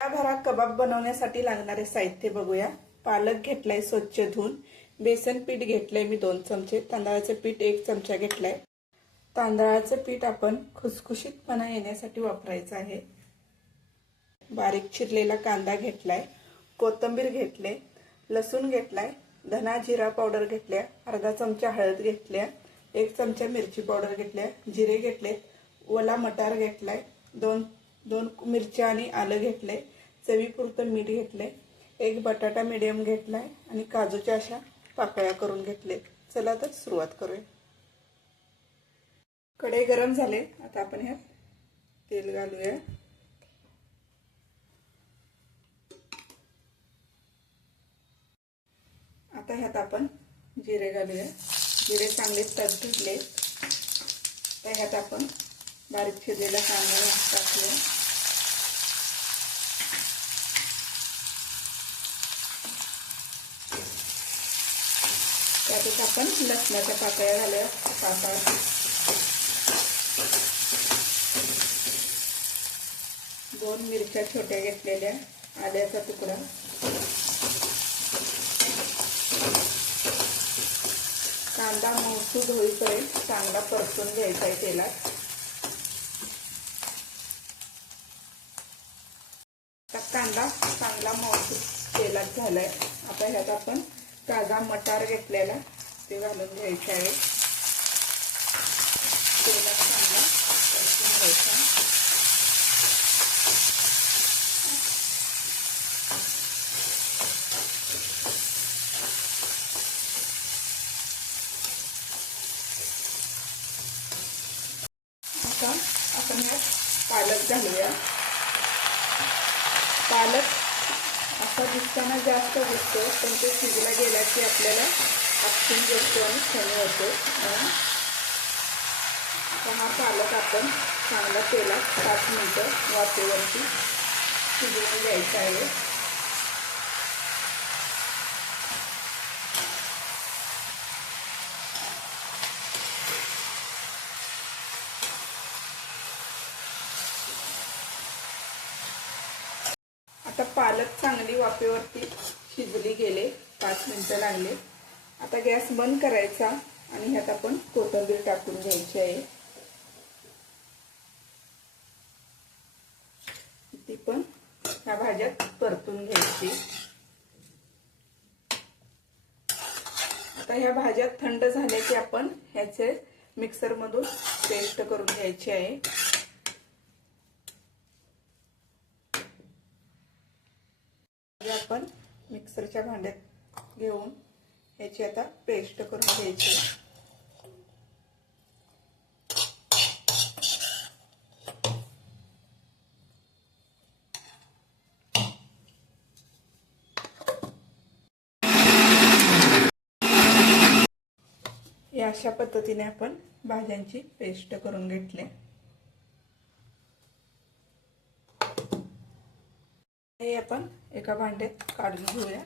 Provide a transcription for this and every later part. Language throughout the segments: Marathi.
घरात कबाब बनवण्यासाठी लागणारे साहित्य बघूया। पालक घेतलाय स्वच्छ धुवून, बेसन पीठ घेतलंय मी 2 चमचे, तांदळाचं पीठ 1 चमचा घेतलाय। तांदळाचं पीठ आपण खुसखुशीतपणा येण्यासाठी वापरायचं आहे। बारीक चिरलेला कांदा घेतलाय, कोथिंबीर घेतले, लसूण घेतलाय, धना जिरा पावडर घेतल्या, अर्धा चमचा हळद घेतल्या, 1 चमचा मिरची पावडर घेतल्या, जिरे घेतले, ओला मटार घेतलाय, दोन मिरच्या आणि आलं घेतले, चवीपुरतं मीठ घेतले, 1 बटाटा मीडियम घेतलाय आणि काजूच्या अशा पाकळ्या करून घेतले। चला तर सुरुवात करूया। कढई गरम झाले, आता आपण ह्यात तेल घालूया। आता ह्यात आपण जिरे घालूया। जिरे चांगले तडतडले, तर ह्यात आपण बारीक चिरलेला कांदा टाकूया। त्यातच आपण लसणाच्या पाकळ्या घालूया। दोन मिरच्या छोट्या घेतलेल्या, आल्याचा तुकडा, कांदा मऊसूद होईपर्यंत चांगला परतून घ्यायचा आहे तेलात। कांदा चांगला मऊसूद तेलात झालाय। आता ह्यात आपण ताजा मटार घेतलेला ते घालून घ्यायचा आहे। तेलात चांगला परतून घ्यायचा। आता आपण ह्यात पालक घालूया। पालक असा दिसताना जास्त दिसतो, पण ते शिजला गेला की आपल्याला आपसून जातो आणि छान होतो। आता हा पालक आपण चांगला तेलात 5 मिनिटं वाफेवरती शिजवून घ्यायचा आहे। आता पालक चांगली वाफेवरती शिजली गेले, 5 मिनिटं लागले। आता गॅस बंद करायचा आणि ह्यात आपण कोथिंबीर टाकून घ्यायची आहे। ती पण ह्या भाज्यात परतून घ्यायची। आता ह्या भाज्या थंड झाल्या की आपण ह्याचे मिक्सर मधून पेस्ट करून घ्यायची आहे। आपण मिक्सरच्या भांड्यात घेऊन ह्याची आता पेस्ट करून घ्यायची। या अशा पद्धतीने आपण भाज्यांची पेस्ट करून घेतली। हे आपण एका भांड्यात काढून घेऊया।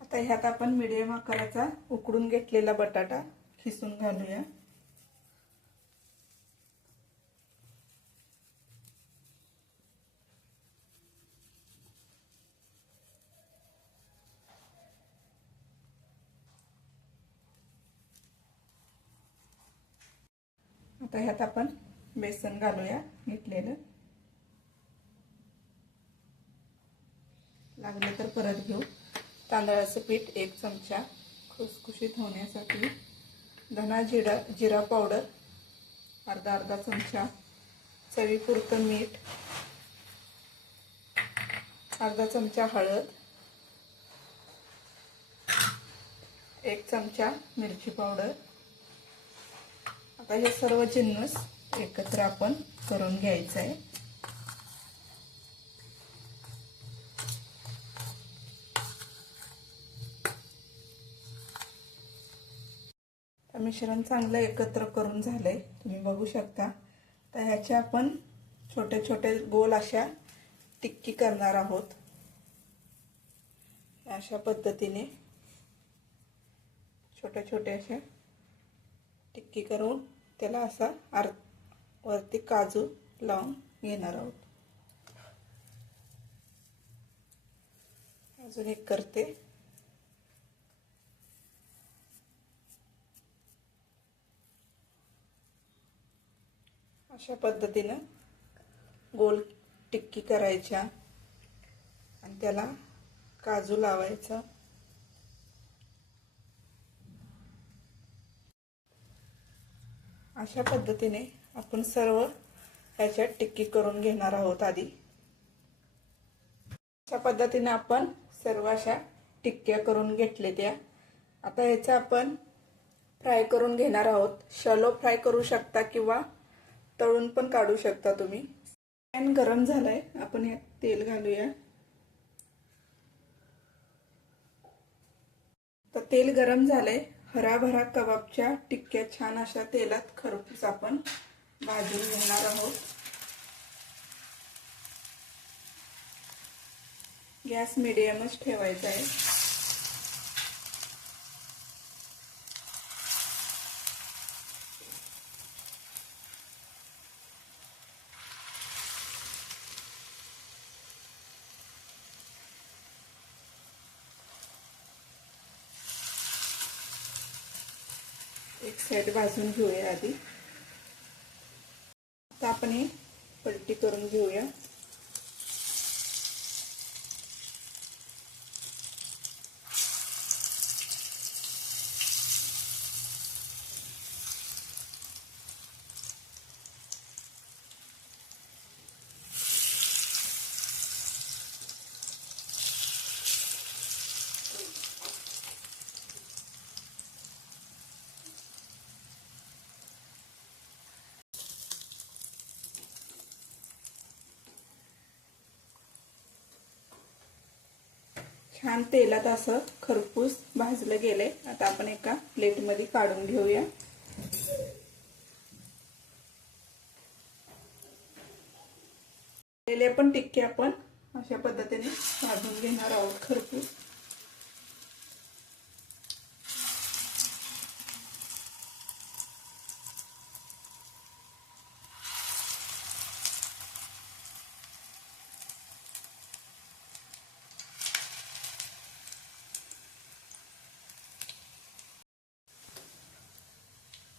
आता ह्यात आपण मीडियम आकाराचा उकडून घेतलेला बटाटा खिसून घालूया। आता ह्यात आपण बेसन घालूया घेतलेलं, लागले तर परत घेऊ। तांदळाचं पीठ 1 चमचा खुसखुशीत होण्यासाठी, धना जिरा पावडर अर्धा चमचा, चवीपुरतं मीठ, अर्धा चमचा हळद, 1 चमचा मिरची पावडर। आता हे सर्व जिन्नस एकत्र आपण करून घ्यायचं आहे। मिश्रण चांगलं एकत्र करून झालंय, तुम्ही बघू शकता। तर ह्याचे आपण छोटे छोटे गोल अशा टिक्की करणार आहोत। अशा पद्धतीने छोट्या छोट्या अशा टिक्की करून त्याला असा वरती काजू लावून घेणार आहोत. अजून एक करते. अशा पद्धतीनं गोल टिक्की करायच्या आणि त्याला काजू लावायचा. अशा पद्धतीने आपण सर्व ह्याच्यात टिक्की करून घेणार आहोत. आधी अशा पद्धतीने आपण सर्व अशा टिक्क्या करून घेतले त्या. आता ह्याचं आपण फ्राय करून घेणार आहोत. शॅलो फ्राय करू शकता किंवा तळून पण काढू शकता तुम्ही. पॅन गरम झालाय, आपण यात तेल घालूया. तर तेल गरम झालंय. हराभरा कबाबच्या टिक्क्या छान अशा तेलात खरपूस आपण भाजून घेणार आहोत. गॅस मिडियमच ठेवायचा आहे. एक साइड भाजून घेऊया आधी. आता आपण हे पलटी करून घेऊया. छान तेलात असं खरपूस भाजलं गेलंय. आता आपण एका प्लेटमध्ये काढून घेऊया. केलेले पण टिक्के आपण अशा पद्धतीने भाजून घेणार आहोत खरपूस.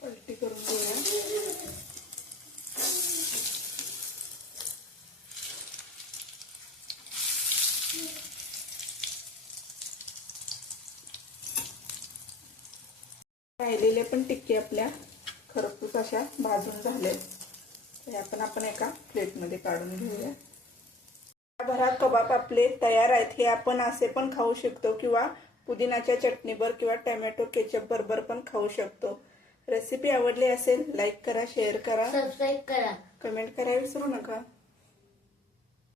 पलटी करून घेऊया. राहिलेले पण टिक्के आपल्या खरपूस अशा भाजून झाले. ते आपण एका प्लेटमध्ये काढून घेऊया. भरा कबाब आपले तयार आहेत. हे आपण असे पण खाऊ शकतो किंवा पुदिनाच्या चटणीवर किंवा टोमॅटो केचप बरोबर पण खाऊ शकतो. रेसिपी आवडली असेल लाईक करा, शेअर करा, सबस्क्राईब करा, कमेंट करायला विसरू नका.